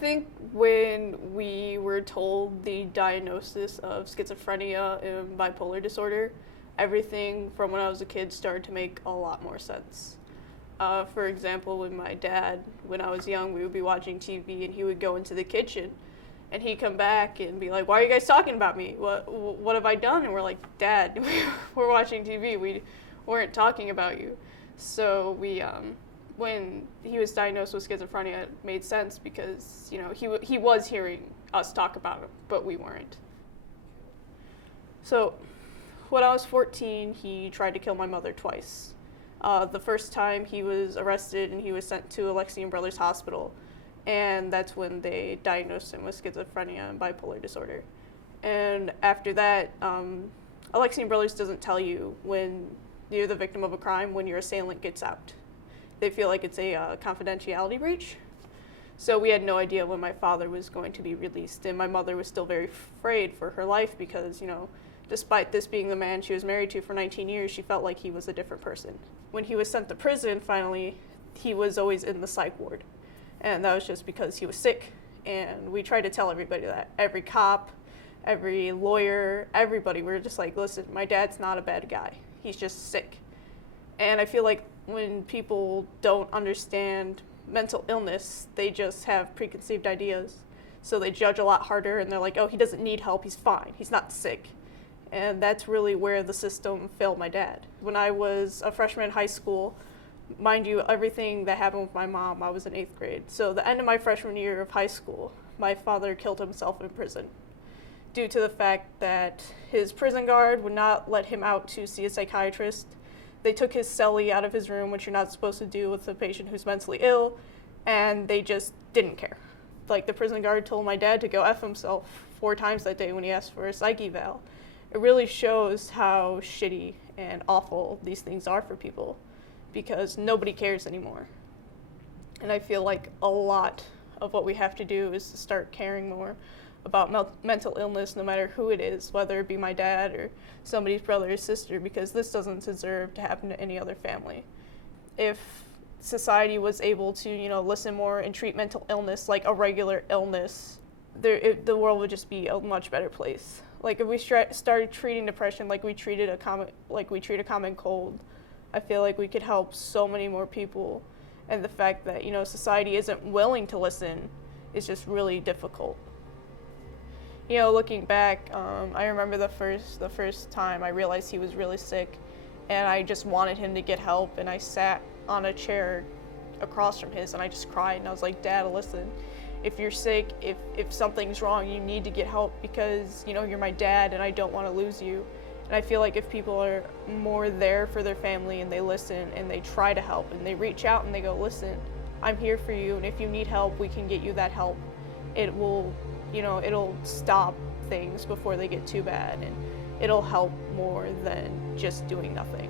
think when we were told the diagnosis of schizophrenia and bipolar disorder, everything from when I was a kid started to make a lot more sense. For example, with my dad, when I was young, we would be watching TV and he would go into the kitchen and he'd come back and be like, "Why are you guys talking about me? What have I done?" And we're like, "Dad, we're watching TV. We weren't talking about you." So when he was diagnosed with schizophrenia, it made sense because, he was hearing us talk about him, but we weren't. So when I was 14, he tried to kill my mother twice. The first time he was arrested and he was sent to Alexian Brothers Hospital, and that's when they diagnosed him with schizophrenia and bipolar disorder. And after that, Alexian Brothers doesn't tell you when you're the victim of a crime when your assailant gets out. They feel like it's a confidentiality breach. So we had no idea when my father was going to be released, and my mother was still very afraid for her life because, despite this being the man she was married to for 19 years, she felt like he was a different person. When he was sent to prison, finally, he was always in the psych ward. And that was just because he was sick. And we tried to tell everybody that. Every cop, every lawyer, everybody. We were just like, listen, my dad's not a bad guy. He's just sick. And I feel like when people don't understand mental illness, they just have preconceived ideas. So they judge a lot harder and they're like, oh, he doesn't need help, he's fine, he's not sick. And that's really where the system failed my dad. When I was a freshman in high school, mind you, everything that happened with my mom, I was in 8th grade. So the end of my freshman year of high school, my father killed himself in prison due to the fact that his prison guard would not let him out to see a psychiatrist. They took his cellie out of his room, which you're not supposed to do with a patient who's mentally ill, and they just didn't care. Like, the prison guard told my dad to go F himself 4 times that day when he asked for a psych eval. It really shows how shitty and awful these things are for people, because nobody cares anymore. And I feel like a lot of what we have to do is to start caring more about mental illness, no matter who it is, whether it be my dad or somebody's brother or sister, because this doesn't deserve to happen to any other family. If society was able to, listen more and treat mental illness like a regular illness, the world would just be a much better place. Like, if we started treating depression like we treat a common cold, I feel like we could help so many more people. And the fact that, society isn't willing to listen is just really difficult. Looking back, I remember the first time I realized he was really sick, and I just wanted him to get help, and I sat on a chair across from his, and I just cried, and I was like, Dad, listen, if you're sick, if something's wrong, you need to get help, because, you're my dad, and I don't want to lose you. And I feel like if people are more there for their family, and they listen, and they try to help, and they reach out, and they go, listen, I'm here for you, and if you need help, we can get you that help, it will it'll stop things before they get too bad, and it'll help more than just doing nothing.